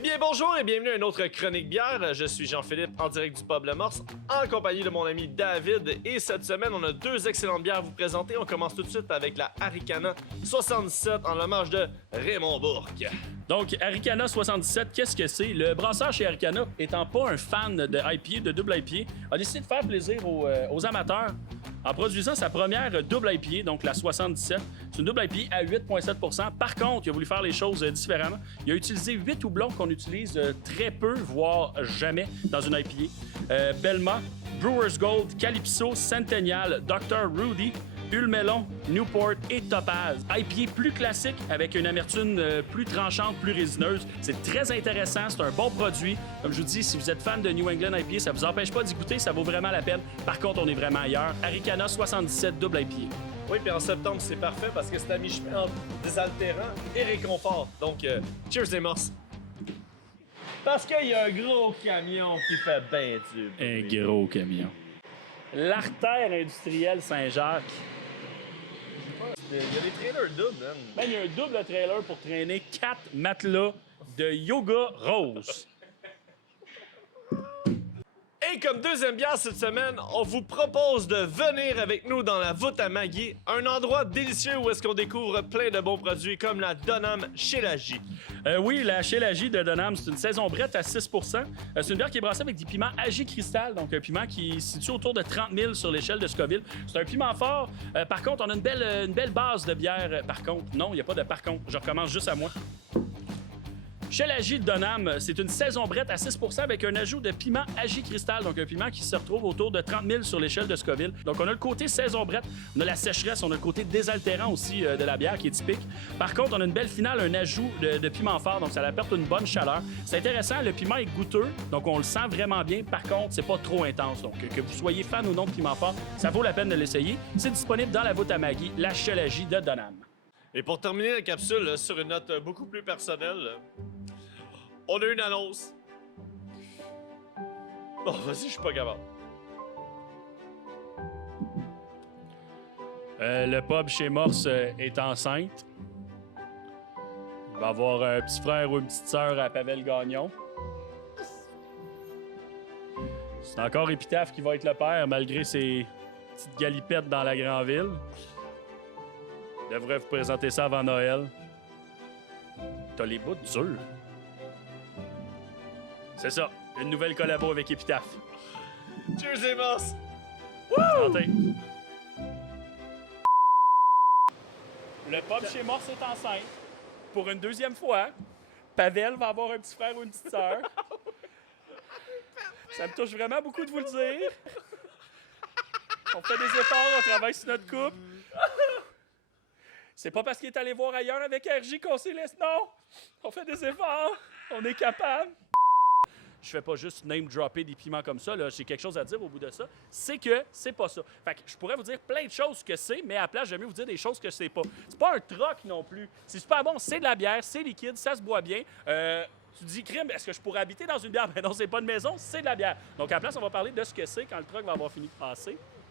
Eh bien, bonjour et bienvenue à une autre chronique bière. Je suis Jean-Philippe en direct du pub Le Morse en compagnie de mon ami David. Et cette semaine, on a deux excellentes bières à vous présenter. On commence tout de suite avec la Arikana 77 en hommage de Raymond Bourque. Donc, Arikana 77, qu'est-ce que c'est? Le brasseur chez Arikana, étant pas un fan de IPA, de double IPA, a décidé de faire plaisir aux amateurs en produisant sa première double IPA, donc la 77. C'est une double IPA à 8,7 %. Par contre, il a voulu faire les choses différemment. Il a utilisé 8 houblons qu'on utilise très peu, voire jamais, dans une IPA. Belma, Brewer's Gold, Calypso, Centennial, Dr. Rudy, Ulmelon, Newport et Topaz. IPA plus classique avec une amertume plus tranchante, plus résineuse. C'est très intéressant, c'est un bon produit. Comme je vous dis, si vous êtes fan de New England IPA, ça vous empêche pas d'y goûter, ça vaut vraiment la peine. Par contre, on est vraiment ailleurs. Arikana 77 double IPA. Oui, puis en septembre, c'est parfait parce que c'est à mi-chemin entre désaltérant et réconfort. Donc, cheers les morses! Parce qu'il y a un gros camion qui fait ben du bruit. Un gros camion. L'artère industrielle Saint-Jacques. Il y a des trailers doubles, man. Ben, il y a un double trailer pour traîner 4 matelas de yoga rose. Et comme deuxième bière cette semaine, on vous propose de venir avec nous dans la voûte à Maggie, un endroit délicieux où est-ce qu'on découvre plein de bons produits comme la Donham chez la J. Oui, la chez la J de Donham, c'est une saison brette à 6 C'est une bière qui est brassée avec des piments Agi Cristal, donc un piment qui se situe autour de 30 000 sur l'échelle de Scoville. C'est un piment fort. Par contre, on a une belle base de bière. Par contre, non, il n'y a pas de par contre. Je recommence juste à moi. Chez la J de Donham, c'est une saison brette à 6 avec un ajout de piment Agi Cristal, donc un piment qui se retrouve autour de 30 000 sur l'échelle de Scoville. Donc on a le côté saison brette, on a la sécheresse, on a le côté désaltérant aussi de la bière qui est typique. Par contre, on a une belle finale, un ajout de piment fort, donc ça apporte une bonne chaleur. C'est intéressant, le piment est goûteux, donc on le sent vraiment bien. Par contre, c'est pas trop intense. Donc que vous soyez fan ou non de piment fort, ça vaut la peine de l'essayer. C'est disponible dans la voûte à Maggie, la chez la J de Donham. Et pour terminer la capsule sur une note beaucoup plus personnelle, on a une annonce. Bon, vas-y, je suis pas capable. Le pub chez Morse est enceinte. Il va avoir un petit frère ou une petite sœur à Pavel Gagnon. C'est encore Épitaphe qui va être le père, malgré ses petites galipettes dans la grande ville. Je devrais vous présenter ça avant Noël. T'as les bouts durs. C'est ça, une nouvelle collabo avec Épitaphe. Cheers les morses! Santé! Le pub chez Morse est enceinte. Pour une deuxième fois, Pavel va avoir un petit frère ou une petite sœur. Ça me touche vraiment beaucoup de vous le dire. On fait des efforts, on travaille sur notre couple. C'est pas parce qu'il est allé voir ailleurs avec RJ qu'on s'est laissé. Non! On fait des efforts. On est capable. Je fais pas juste name-dropper des piments comme ça. J'ai quelque chose à dire au bout de ça. C'est que c'est pas ça. Fait que je pourrais vous dire plein de choses que c'est, mais à la place, j'aime mieux vous dire des choses que c'est pas. C'est pas un troc non plus. C'est super bon, c'est de la bière, c'est liquide, ça se boit bien. Tu dis, crime, est-ce que je pourrais habiter dans une bière? Ben non, c'est pas une maison, c'est de la bière. Donc à la place, on va parler de ce que c'est quand le troc va avoir fini de passer.